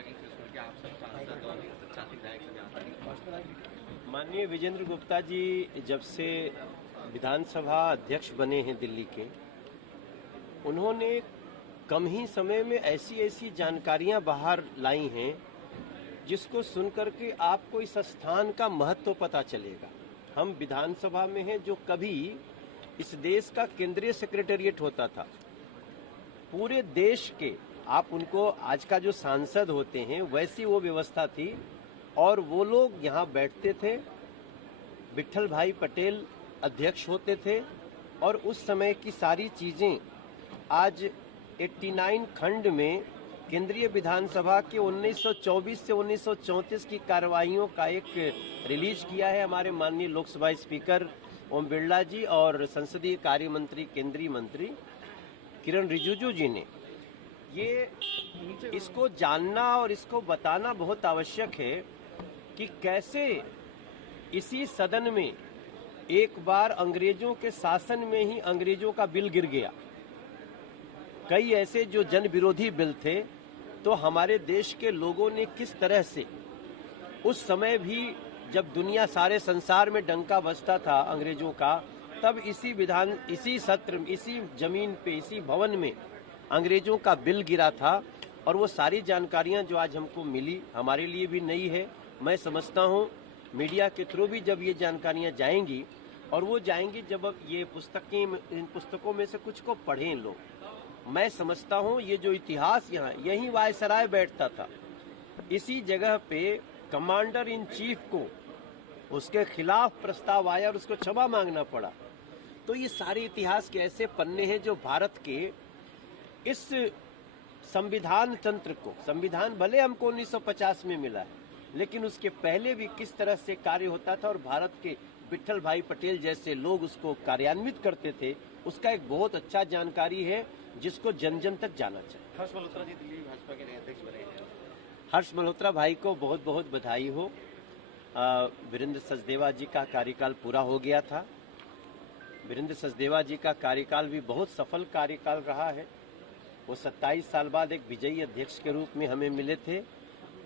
आगे से सुन के आप सब सांसद और साथी विधायक। माननीय विजेंद्र गुप्ता जी जब से विधानसभा अध्यक्ष बने हैं दिल्ली के, उन्होंने कम ही समय में ऐसी ऐसी जानकारियां बाहर लाई हैं जिसको सुनकर के आपको इस स्थान का महत्व पता चलेगा। हम विधानसभा में हैं जो कभी इस देश का केंद्रीय सेक्रेटेरिएट होता था, पूरे देश के आप उनको आज का जो सांसद होते हैं वैसी वो व्यवस्था थी और वो लोग यहाँ बैठते थे। विट्ठल भाई पटेल अध्यक्ष होते थे और उस समय की सारी चीजें आज 89 खंड में केंद्रीय विधानसभा के 1924 से 1934 की कार्रवाइयों का एक रिलीज किया है हमारे माननीय लोकसभा स्पीकर ओम बिरला जी और संसदीय कार्य मंत्री केंद्रीय मंत्री किरण रिजिजू जी ने। ये इसको जानना और इसको बताना बहुत आवश्यक है कि कैसे इसी सदन में एक बार अंग्रेजों के शासन में ही अंग्रेजों का बिल गिर गया। कई ऐसे जो जन विरोधी बिल थे, तो हमारे देश के लोगों ने किस तरह से उस समय भी जब दुनिया सारे संसार में डंका बजता था अंग्रेजों का, तब इसी सत्र इसी जमीन पे इसी भवन में अंग्रेजों का बिल गिरा था। और वो सारी जानकारियां जो आज हमको मिली हमारे लिए भी नई है। मैं समझता हूं मीडिया के थ्रू भी जब ये जानकारियां जाएंगी और वो जाएंगी जब अब ये इन पुस्तकों में से कुछ को पढ़ें लोग, मैं समझता हूं ये जो इतिहास यहाँ यही वायसराय बैठता था, इसी जगह पे कमांडर इन चीफ को उसके खिलाफ प्रस्ताव आया और उसको क्षमा मांगना पड़ा। तो ये सारे इतिहास के ऐसे पन्ने हैं जो भारत के इस संविधान तंत्र को, संविधान भले हमको 1950 में मिला है लेकिन उसके पहले भी किस तरह से कार्य होता था और भारत के विट्ठल भाई पटेल जैसे लोग उसको कार्यान्वित करते थे, उसका एक बहुत अच्छा जानकारी है जिसको जन जन तक जाना चाहिए। हर्ष मल्होत्रा जी दिल्ली भाजपा के नए अध्यक्ष बने हैं। हर्ष मल्होत्रा भाई को बहुत बहुत बधाई हो। वीरेंद्र सचदेवा जी का कार्यकाल पूरा हो गया था। वीरेंद्र सचदेवा जी का कार्यकाल भी बहुत सफल कार्यकाल रहा है। वो 27 साल बाद एक विजयी अध्यक्ष के रूप में हमें मिले थे।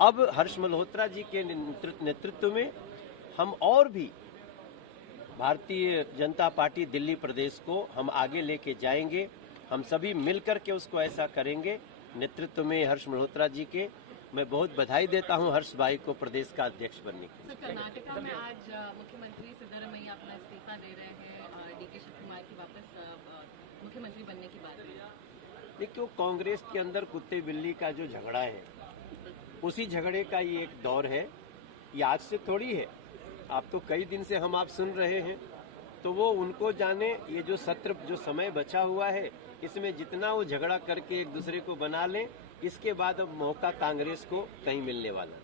अब हर्ष मल्होत्रा जी के नेतृत्व में हम और भी भारतीय जनता पार्टी दिल्ली प्रदेश को हम आगे लेके जाएंगे। हम सभी मिलकर के उसको ऐसा करेंगे। नेतृत्व में हर्ष मल्होत्रा जी के मैं बहुत बधाई देता हूं हर्ष भाई को प्रदेश का अध्यक्ष बनने के लिए। कर्नाटका में आज मुख्यमंत्री सिद्धरामैया अपना इस्तीफा दे रहे हैं। डीके शिवकुमार की वापस मुख्यमंत्री बनने की बात है। देखिए, कांग्रेस के अंदर कुत्ते बिल्ली का जो झगड़ा है उसी झगड़े का ये एक दौर है। ये आज से थोड़ी है, आप तो कई दिन से आप सुन रहे हैं, तो वो उनको जाने। ये जो सत्र जो समय बचा हुआ है इसमें जितना वो झगड़ा करके एक दूसरे को बना लें, इसके बाद अब मौका कांग्रेस को कहीं मिलने वाला।